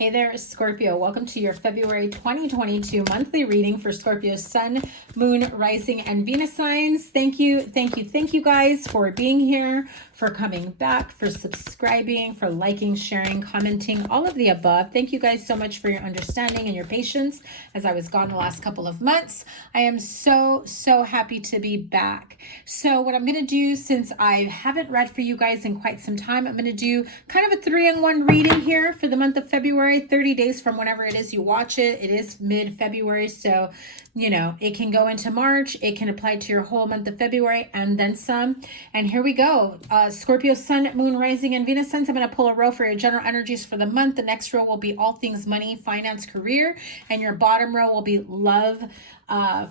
Hey there, Scorpio. Welcome to your February 2022 monthly reading for Scorpio Sun, Moon, Rising, and Venus signs. Thank you guys for being here, for coming back, for subscribing, for liking, sharing, commenting, all of the above. Thank you guys so much for your understanding and your patience as I was gone the last couple of months. I am so happy to be back. So what I'm going to do, since I haven't read for you guys in quite some time, I'm going to do kind of a 3-in-1 reading here for the month of February, 30 days from whenever it is you watch it. It is mid-February, so you know, it can go into March, it can apply to your whole month of February and then some. And here we go. Scorpio Sun, Moon, Rising, and Venus signs. I'm going to pull a row for your general energies for the month. The next row will be all things money, finance, career, and your bottom row will be love,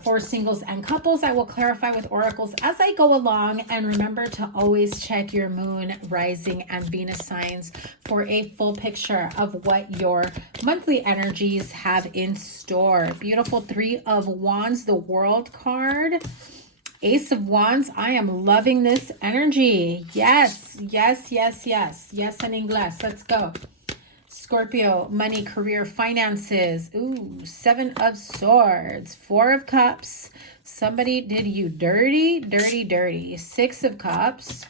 for singles and couples. I will clarify with oracles as I go along, and remember to always check your Moon, Rising, and Venus signs for a full picture of what your monthly energies have in store. Beautiful 3 of Wands, the World card. Ace of Wands. I am loving this energy. Yes in English. Let's go. Scorpio, money, career, finances. Ooh, 7 of Swords, 4 of Cups. Somebody did you dirty. 6 of Cups,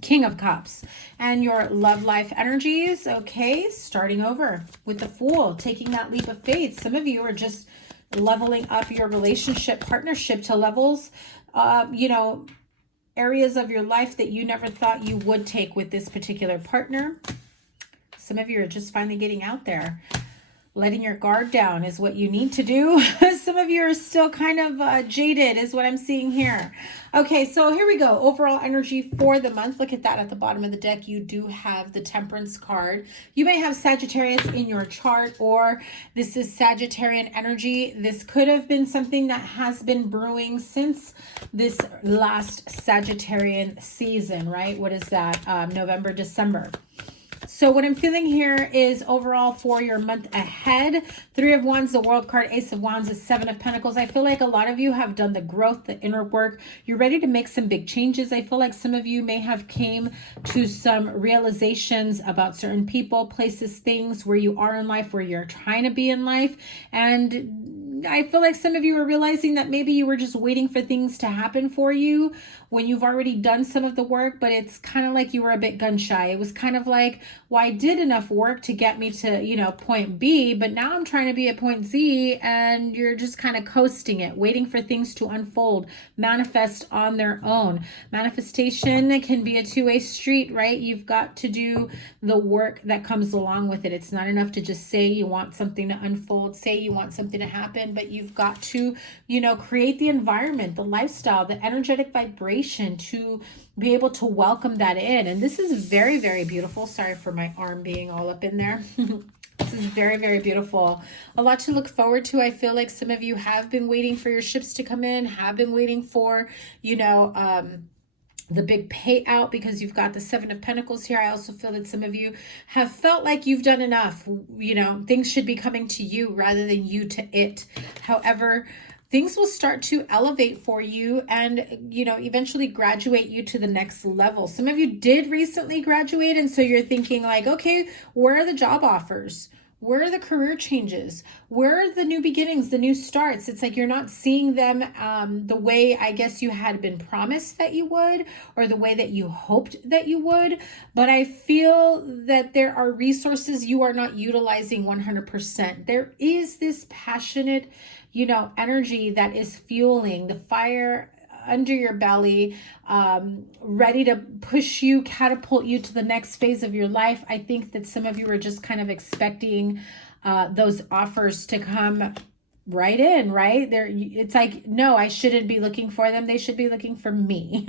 King of Cups, and your love life energies. Okay, starting over with the Fool, taking that leap of faith. Some of you are just leveling up your relationship, partnership to levels, you know, areas of your life that you never thought you would take with this particular partner. Some of you are just finally getting out there. Letting your guard down is what you need to do. Some of you are still kind of jaded is what I'm seeing here. Okay, so here we go. Overall energy for the month. Look at that at the bottom of the deck. You do have the Temperance card. You may have Sagittarius in your chart, or this is Sagittarian energy. This could have been something that has been brewing since this last Sagittarian season, right? What is that? November, December. So what I'm feeling here is overall for your month ahead, 3 of Wands, the World card, Ace of Wands is 7 of Pentacles. I feel like a lot of you have done the growth, the inner work. You're ready to make some big changes. I feel like some of you may have came to some realizations about certain people, places, things, where you are in life, where you're trying to be in life. And I feel like some of you are realizing that maybe you were just waiting for things to happen for you when you've already done some of the work, but it's kind of like you were a bit gun shy. It was kind of like, well, I did enough work to get me to, you know, point B, but now I'm trying to be at point Z, and you're just kind of coasting it, waiting for things to unfold, manifest on their own. Manifestation can be a two-way street, right? You've got to do the work that comes along with it. It's not enough to just say you want something to unfold, say you want something to happen, but you've got to, you know, create the environment, the lifestyle, the energetic vibration to be able to welcome that in. And this is very, very beautiful. Sorry for my arm being all up in there. This is very, very beautiful. A lot to look forward to. I feel like some of you have been waiting for your ships to come in, have been waiting for, you know, the big payout, because you've got the 7 of Pentacles here. I also feel that some of you have felt like you've done enough. You know, things should be coming to you rather than you to it. However, things will start to elevate for you and, you know, eventually graduate you to the next level. Some of you did recently graduate, and so you're thinking like, okay, where are the job offers? Where are the career changes? Where are the new beginnings, the new starts? It's like you're not seeing them the way I guess you had been promised that you would, or the way that you hoped that you would. But I feel that there are resources you are not utilizing 100%. There is this passionate, you know, energy that is fueling the fire under your belly, ready to push you, catapult you to the next phase of your life. I think that some of you are just kind of expecting those offers to come right in, right? It's like, no, I shouldn't be looking for them. They should be looking for me.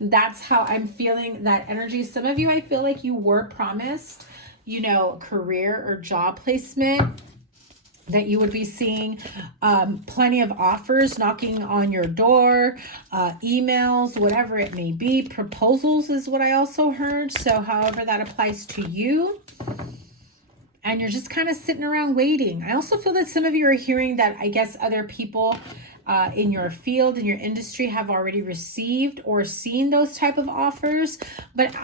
That's how I'm feeling that energy. Some of you, I feel like you were promised, you know, career or job placement, that you would be seeing plenty of offers knocking on your door, emails, whatever it may be. Proposals is what I also heard. So however that applies to you. And you're just kind of sitting around waiting. I also feel that some of you are hearing that I guess other people in your field, in your industry, have already received or seen those type of offers. But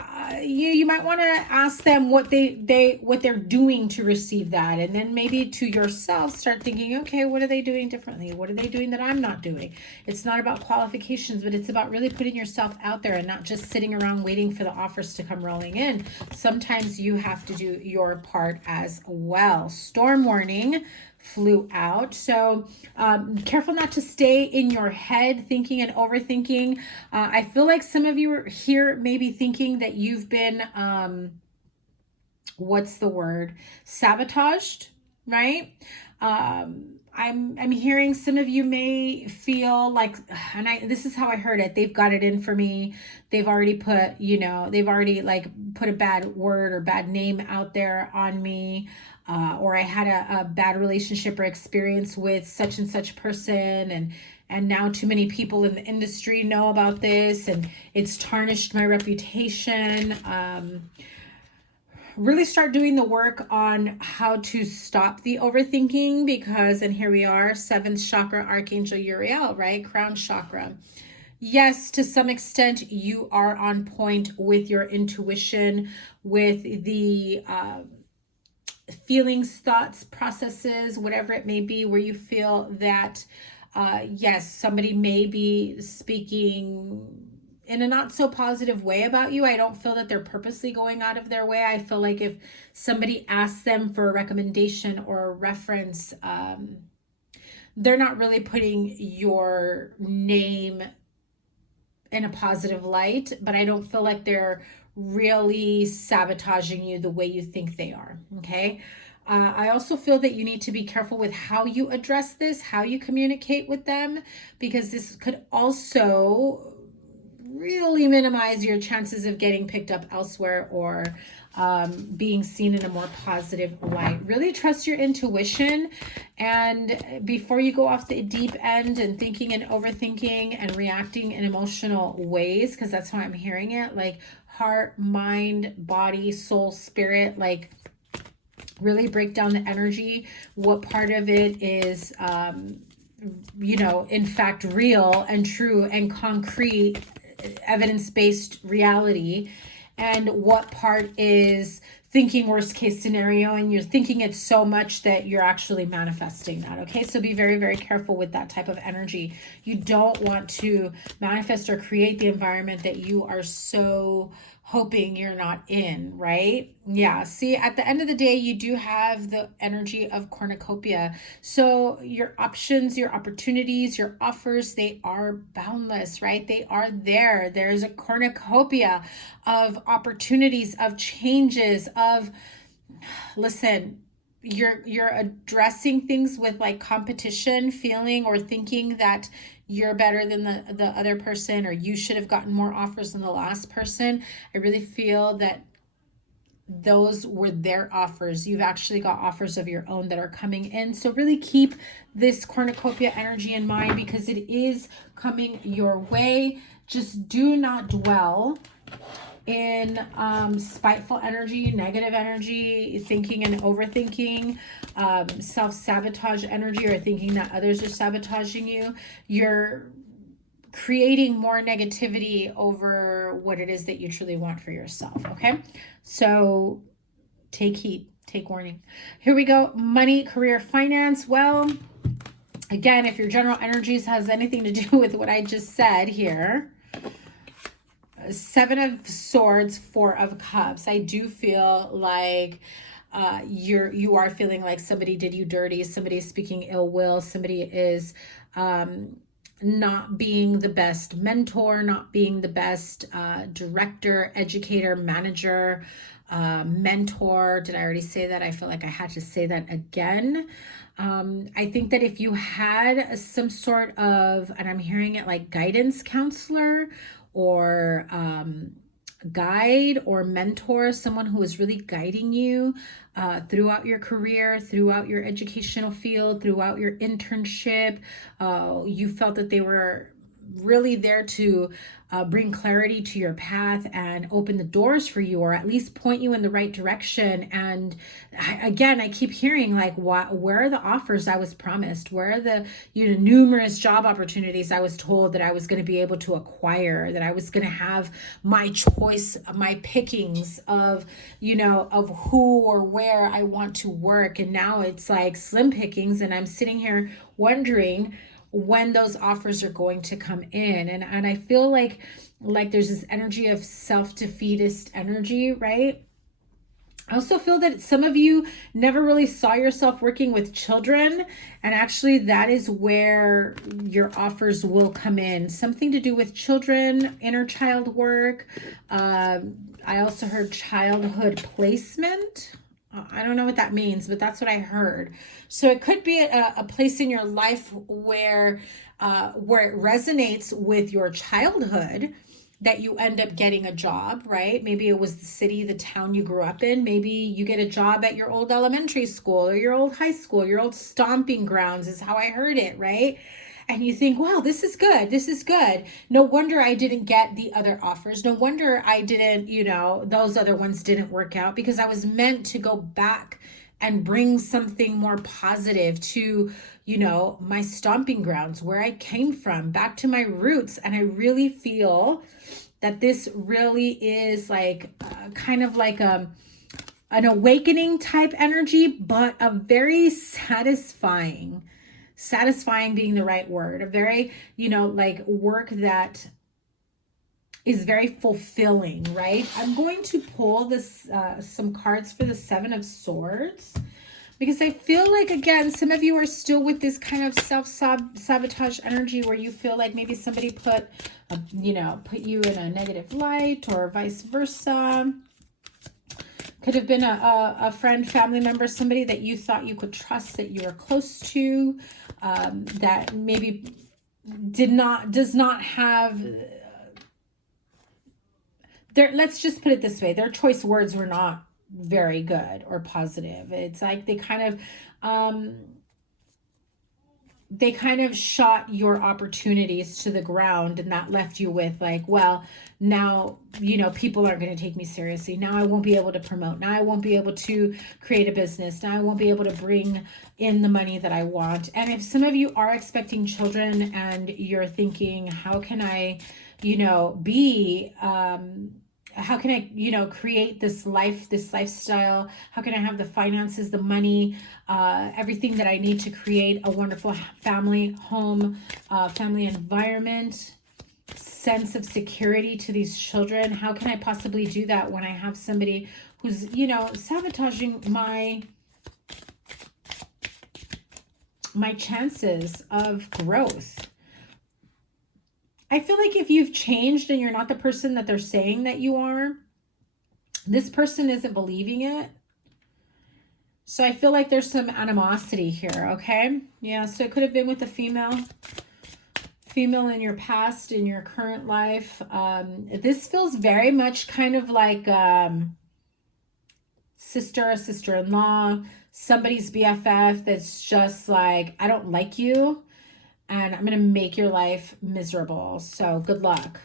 you might want to ask them what they're doing to receive that, and then maybe to yourself start thinking, okay, what are they doing differently? What are they doing that I'm not doing? It's not about qualifications, but it's about really putting yourself out there and not just sitting around waiting for the offers to come rolling in. Sometimes you have to do your part as well. Storm warning flew out. So careful not to stay in your head thinking and overthinking. I feel like some of you are here maybe thinking that you've been, what's the word? Sabotaged, right? I'm hearing some of you may feel like, and this is how I heard it. They've got it in for me. They've already put, they've already like put a bad word or bad name out there on me. Or I had a bad relationship or experience with such and such person, and now too many people in the industry know about this, and it's tarnished my reputation. Really start doing the work on how to stop the overthinking, because, and here we are, 7th chakra, Archangel Uriel, right? Crown chakra. Yes, to some extent, you are on point with your intuition, with the feelings, thoughts, processes, whatever it may be, where you feel that, yes, somebody may be speaking in a not so positive way about you. I don't feel that they're purposely going out of their way. I feel like if somebody asks them for a recommendation or a reference, they're not really putting your name in a positive light, but I don't feel like they're really sabotaging you the way you think they are. Okay. I also feel that you need to be careful with how you address this, how you communicate with them, because this could also really minimize your chances of getting picked up elsewhere or being seen in a more positive light. Really trust your intuition, and before you go off the deep end and thinking and overthinking and reacting in emotional ways, because that's how I'm hearing it, like heart, mind, body, soul, spirit, like really break down the energy. What part of it is in fact real and true and concrete, evidence-based reality, and what part is thinking worst case scenario, and you're thinking it so much that you're actually manifesting that. Okay, so be very, very careful with that type of energy. You don't want to manifest or create the environment that you are so hoping you're not in, right? Yeah, see, at the end of the day, you do have the energy of cornucopia. So your options, your opportunities, your offers, they are boundless, right? They are there. There's a cornucopia of opportunities, of changes, of, listen, you're addressing things with like competition feeling, or thinking that you're better than the other person, or you should have gotten more offers than the last person. I really feel that those were their offers. You've actually got offers of your own that are coming in. So really keep this cornucopia energy in mind, because it is coming your way. Just do not dwell in spiteful energy, negative energy, thinking and overthinking, self-sabotage energy, or thinking that others are sabotaging you. You're creating more negativity over what it is that you truly want for yourself. Okay, so take heed, take warning. Here we go. Money, career, finance. Well, again, if your general energies has anything to do with what I just said here, 7 of Swords, 4 of Cups. I do feel like you are feeling like somebody did you dirty. Somebody is speaking ill will. Somebody is not being the best mentor, not being the best director, educator, manager, mentor. Did I already say that? I feel like I had to say that again. I think that if you had some sort of, and I'm hearing it like guidance counselor, or guide or mentor, someone who is really guiding you throughout your career, throughout your educational field, throughout your internship, you felt that they were really there to bring clarity to your path and open the doors for you, or at least point you in the right direction. And again, I keep hearing like, where are the offers I was promised? Where are the numerous job opportunities I was told that I was going to be able to acquire, that I was going to have my choice, my pickings of, of who or where I want to work. And now it's like slim pickings, and I'm sitting here wondering when those offers are going to come in. And I feel like there's this energy of self-defeatist energy, right? I also feel that some of you never really saw yourself working with children, and actually that is where your offers will come in. Something to do with children, inner child work. I also heard childhood placement. I don't know what that means, but that's what I heard. So it could be a place in your life where it resonates with your childhood, that you end up getting a job, right? Maybe it was the city, the town you grew up in. Maybe you get a job at your old elementary school or your old high school, your old stomping grounds is how I heard it, right? And you think, wow, this is good. This is good. No wonder I didn't get the other offers. No wonder I didn't, those other ones didn't work out, because I was meant to go back and bring something more positive to, my stomping grounds, where I came from, back to my roots. And I really feel that this really is like kind of like an awakening type energy, but a very satisfying being the right word, a very, like work that is very fulfilling, right? I'm going to pull this some cards for the Seven of Swords, because I feel like, again, some of you are still with this kind of self-sabotage energy, where you feel like maybe somebody put you in a negative light, or vice versa. Could have been a friend, family member, somebody that you thought you could trust, that you were close to, that maybe does not have let's just put it this way, their choice words were not very good or positive. It's like they kind of shot your opportunities to the ground, and that left you with like, well, now, people aren't going to take me seriously. Now I won't be able to promote. Now I won't be able to create a business. Now I won't be able to bring in the money that I want. And if some of you are expecting children and you're thinking, how can I, how can I, create this lifestyle? How can I have the finances, the money, everything that I need to create a wonderful family home, family environment, sense of security to these children? How can I possibly do that when I have somebody who's, sabotaging my chances of growth? I feel like if you've changed and you're not the person that they're saying that you are, this person isn't believing it. So I feel like there's some animosity here, okay? Yeah, so it could have been with a female in your past, in your current life. This feels very much kind of like sister-in-law, somebody's BFF that's just like, I don't like you, and I'm going to make your life miserable. So good luck,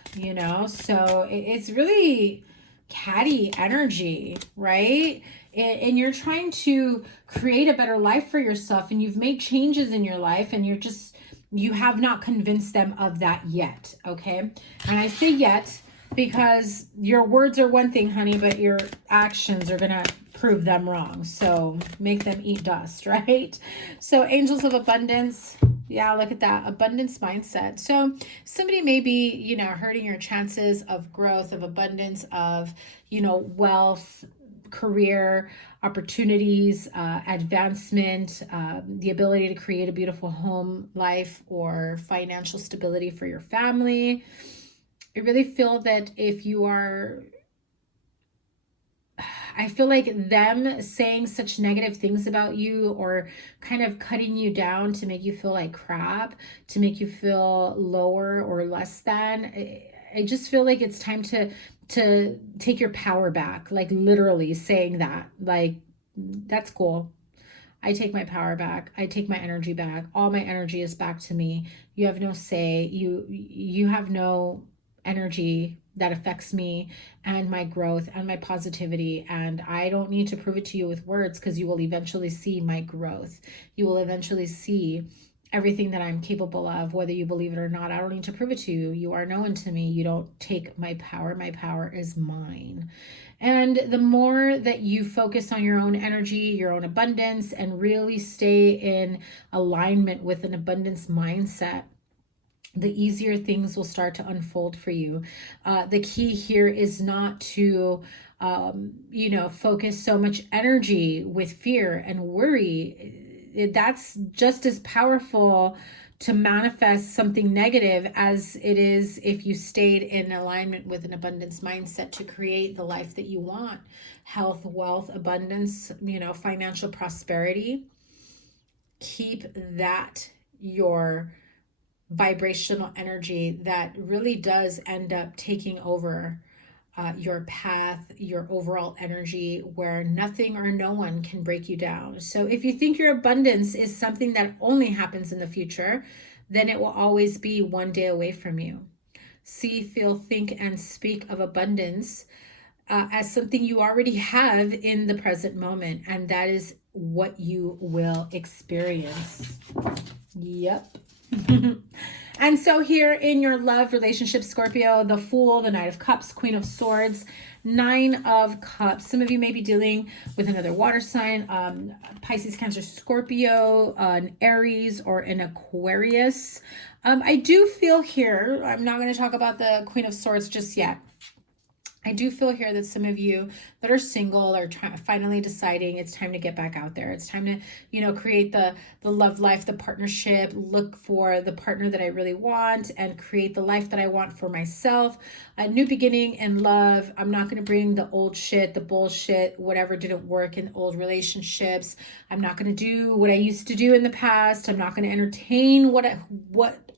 So it's really catty energy, right? And you're trying to create a better life for yourself, and you've made changes in your life, and you have not convinced them of that yet, okay? And I say yet because your words are one thing, honey, but your actions are going to prove them wrong. So make them eat dust, right? So angels of abundance. Yeah, look at that. Abundance mindset. So somebody may be, hurting your chances of growth, of abundance, of, wealth, career opportunities, advancement, the ability to create a beautiful home life, or financial stability for your family. I really feel that if you are, I feel like them saying such negative things about you, or kind of cutting you down to make you feel like crap, to make you feel lower or less than. I just feel like it's time to take your power back, like literally saying that, like, that's cool. I take my power back. I take my energy back. All my energy is back to me. You have no say. You have no energy that affects me and my growth and my positivity. And I don't need to prove it to you with words, because you will eventually see my growth. You will eventually see everything that I'm capable of, whether you believe it or not. I don't need to prove it to you. You are known to me. You don't take my power. My power is mine. And the more that you focus on your own energy, your own abundance, and really stay in alignment with an abundance mindset, the easier things will start to unfold for you. The key here is not to, focus so much energy with fear and worry. That's just as powerful to manifest something negative as it is if you stayed in alignment with an abundance mindset to create the life that you want. Health, wealth, abundance, financial prosperity. Keep that your vibrational energy that really does end up taking over your path, your overall energy, where nothing or no one can break you down. So if you think your abundance is something that only happens in the future, then it will always be one day away from you. See, feel, think, and speak of abundance as something you already have in the present moment, and that is what you will experience. Yep. And so here in your love relationship, Scorpio, the Fool, the Knight of Cups, Queen of Swords, Nine of Cups. Some of you may be dealing with another water sign, Pisces, Cancer, Scorpio, an Aries, or an Aquarius. I do feel here, I'm not going to talk about the Queen of Swords just yet. I do feel here that some of you that are single are finally deciding it's time to get back out there. It's time to, create the love life, the partnership, look for the partner that I really want, and create the life that I want for myself. A new beginning in love. I'm not going to bring the old shit, the bullshit, whatever didn't work in old relationships. I'm not going to do what I used to do in the past. I'm not going to entertain what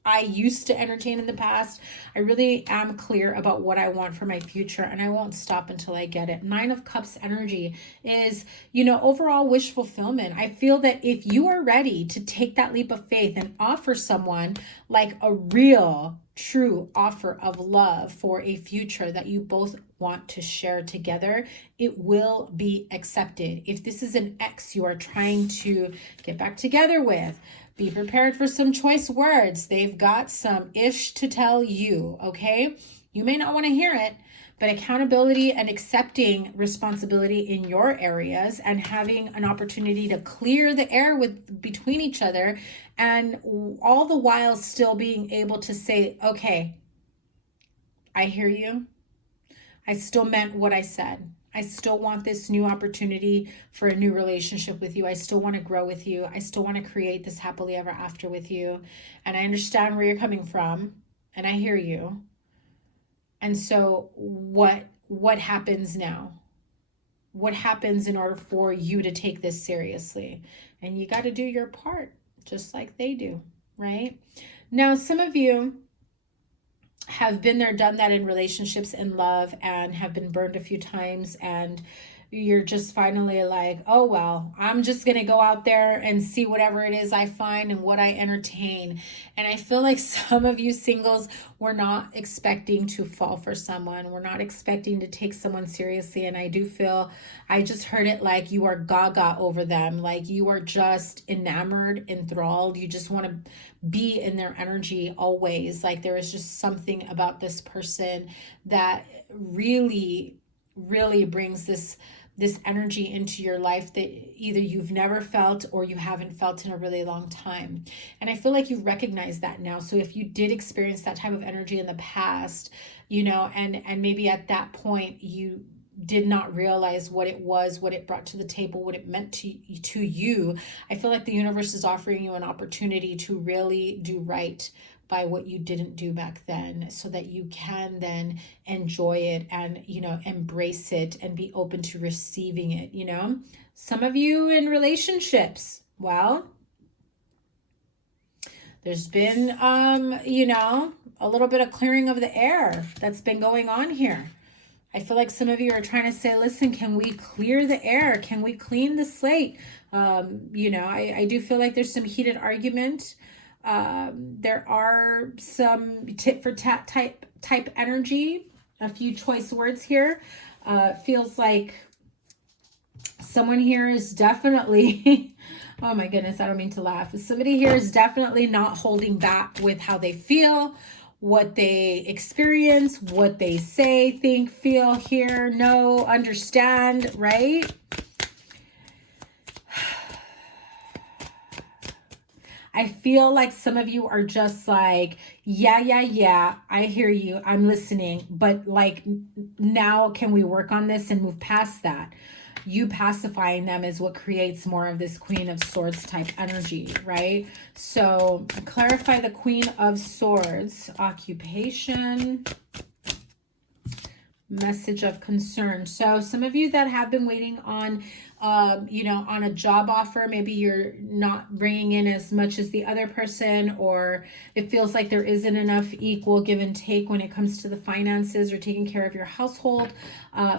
I used to entertain in the past. I really am clear about what I want for my future, and I won't stop until I get it. Nine of Cups energy is, overall wish fulfillment. I feel that if you are ready to take that leap of faith and offer someone like a real, true offer of love for a future that you both want to share together, it will be accepted. If this is an ex you are trying to get back together with, be prepared for some choice words. They've got some ish to tell you, okay? You may not want to hear it, but accountability and accepting responsibility in your areas and having an opportunity to clear the air between each other, and all the while still being able to say, okay, I hear you. I still meant what I said. I still want this new opportunity for a new relationship with you. I still want to grow with you. I still want to create this happily ever after with you. And I understand where you're coming from, and I hear you. And so what happens now? What happens in order for you to take this seriously? And you got to do your part just like they do, right? Now, some of you have been there, done that in relationships and love, and have been burned a few times, and you're just finally like, oh, well, I'm just going to go out there and see whatever it is I find and what I entertain. And I feel like some of you singles were not expecting to fall for someone. We're not expecting to take someone seriously. And I do feel, I just heard it like you are gaga over them. Like you are just enamored, enthralled. You just want to be in their energy always. Like there is just something about this person that really brings this energy into your life that either you've never felt or you haven't felt in a really long time. And I feel like you recognize that now. So if you did experience that type of energy in the past, and maybe at that point you did not realize what it was, what it brought to the table, what it meant to you, I feel like the universe is offering you an opportunity to really do right by what you didn't do back then, so that you can then enjoy it and, embrace it and be open to receiving it, Some of you in relationships, well, there's been, a little bit of clearing of the air that's been going on here. I feel like some of you are trying to say, listen, can we clear the air? Can we clean the slate? You know, I do feel like there's some heated argument. There are some tit for tat type energy. A few choice words here. Feels like someone here is definitely, oh my goodness, I don't mean to laugh. Somebody here is definitely not holding back with how they feel, what they experience, what they say, think, feel, hear, know, understand, right? I feel like some of you are just like, yeah, I hear you, I'm listening, but like, now can we work on this and move past that? You pacifying them is what creates more of this Queen of Swords type energy, right? So clarify the Queen of Swords. Occupation. Message of concern. So some of you that have been waiting on, you know, on a job offer, maybe you're not bringing in as much as the other person, or it feels like there isn't enough equal give and take when it comes to the finances or taking care of your household.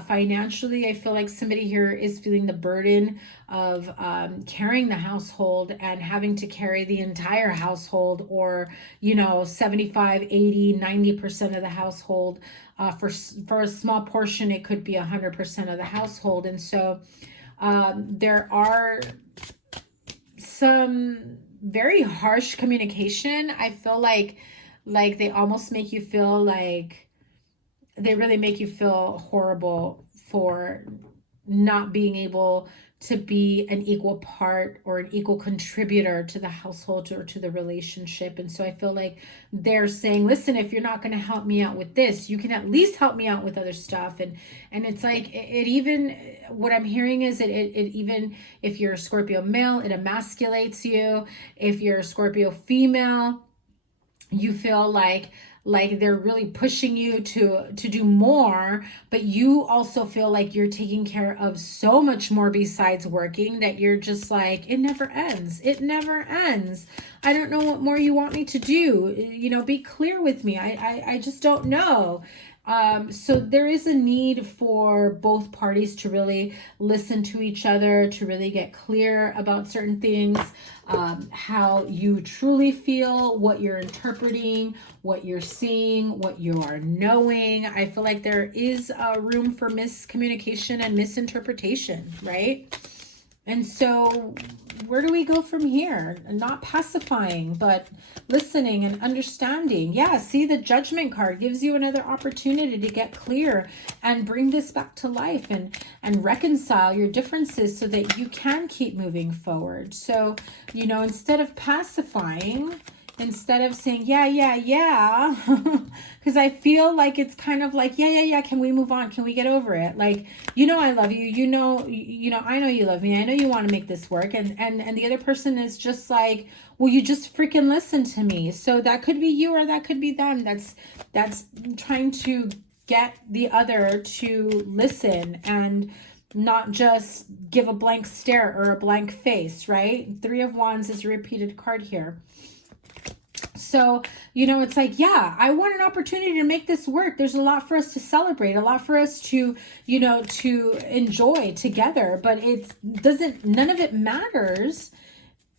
Financially, I feel like somebody here is feeling the burden of carrying the household and having to carry the entire household, or, you know, 75, 80, 90% of the household. For a small portion, it could be 100% of the household. And so there are some very harsh communication. I feel like they almost make you feel like, they really make you feel horrible for not being able to be an equal part or an equal contributor to the household or to the relationship. And so I feel like they're saying, listen, if you're not going to help me out with this, you can at least help me out with other stuff. And it's like, it even, what I'm hearing is it even, if you're a Scorpio male, it emasculates you. If you're a Scorpio female, you feel like they're really pushing you to do more, but you also feel like you're taking care of so much more besides working, that you're just like, it never ends. It never ends. I don't know what more you want me to do. You know, be clear with me. I just don't know. So there is a need for both parties to really listen to each other, to really get clear about certain things, how you truly feel, what you're interpreting, what you're seeing, what you are knowing. I feel like there is room for miscommunication and misinterpretation, right? And so where do we go from here? Not pacifying, but listening and understanding. Yeah, see, the Judgment card gives you another opportunity to get clear and bring this back to life and reconcile your differences so that you can keep moving forward. So, you know, instead of pacifying, instead of saying, yeah, because I feel like it's kind of like, yeah, can we move on? Can we get over it? Like, you know, I love you. You know, I know you love me. I know you want to make this work. And the other person is just like, well, you just freaking listen to me. So that could be you or that could be them. That's trying to get the other to listen and not just give a blank stare or a blank face, right? Three of Wands is a repeated card here. So, you know, it's like, yeah, I want an opportunity to make this work. There's a lot for us to celebrate, a lot for us to, you know, to enjoy together, but none of it matters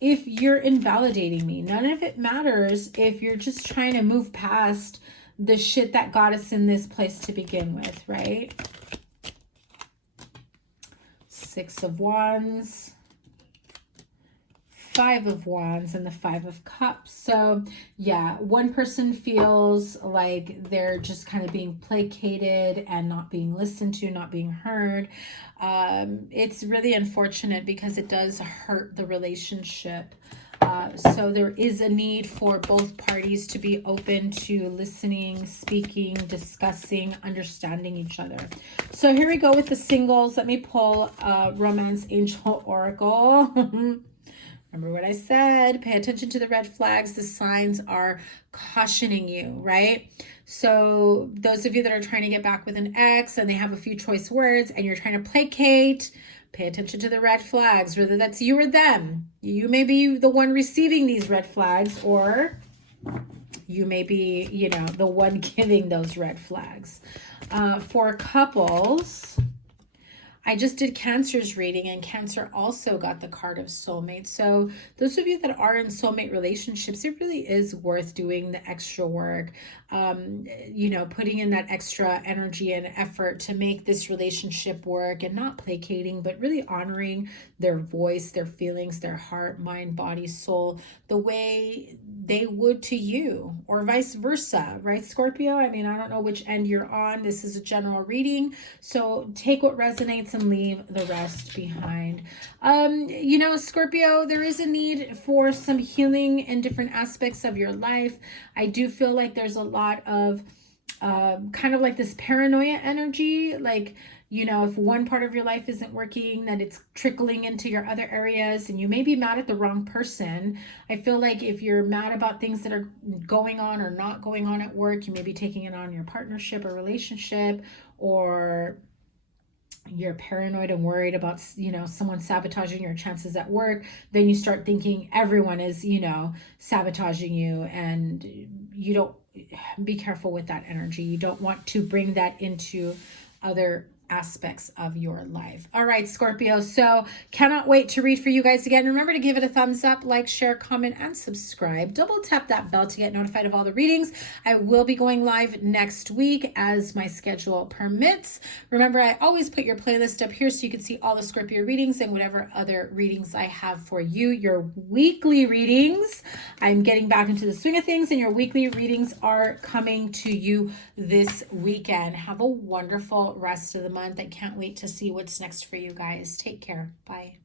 if you're invalidating me. None of it matters if you're just trying to move past the shit that got us in this place to begin with, right? Six of Wands. Five of Wands and the Five of Cups. So yeah, one person feels like they're just kind of being placated and not being listened to, not being heard. It's really unfortunate because it does hurt the relationship. So there is a need for both parties to be open to listening, speaking, discussing, understanding each other. So here we go with the singles. Let me pull Romance Angel Oracle. Remember what I said, pay attention to the red flags. The signs are cautioning you, right? So those of you that are trying to get back with an ex and they have a few choice words and you're trying to placate, pay attention to the red flags, whether that's you or them. You may be the one receiving these red flags, or you may be, you know, the one giving those red flags. For couples, I just did Cancer's reading, and Cancer also got the card of soulmate. So those of you that are in soulmate relationships, it really is worth doing the extra work, you know, putting in that extra energy and effort to make this relationship work, and not placating, but really honoring their voice, their feelings, their heart, mind, body, soul, the way they would to you, or vice versa, right, Scorpio? I mean, I don't know which end you're on. This is a general reading, so take what resonates and leave the rest behind. You know, Scorpio, there is a need for some healing in different aspects of your life. I do feel like there's a lot of kind of like this paranoia energy, like, you know, if one part of your life isn't working, that it's trickling into your other areas, and you may be mad at the wrong person. I feel like if you're mad about things that are going on or not going on at work, you may be taking it on your partnership or relationship, or you're paranoid and worried about, you know, someone sabotaging your chances at work. Then you start thinking everyone is, you know, sabotaging you, and you don't, be careful with that energy. You don't want to bring that into other aspects of your life. All right, Scorpio, so cannot wait to read for you guys again. Remember to give it a thumbs up, like, share, comment, and subscribe. Double tap that bell to get notified of all the readings. I will be going live next week as my schedule permits. Remember, I always put your playlist up here so you can see all the Scorpio readings and whatever other readings I have for you. Your weekly readings, I'm getting back into the swing of things, and your weekly readings are coming to you this weekend. Have a wonderful rest of the month. I can't wait to see what's next for you guys. Take care. Bye.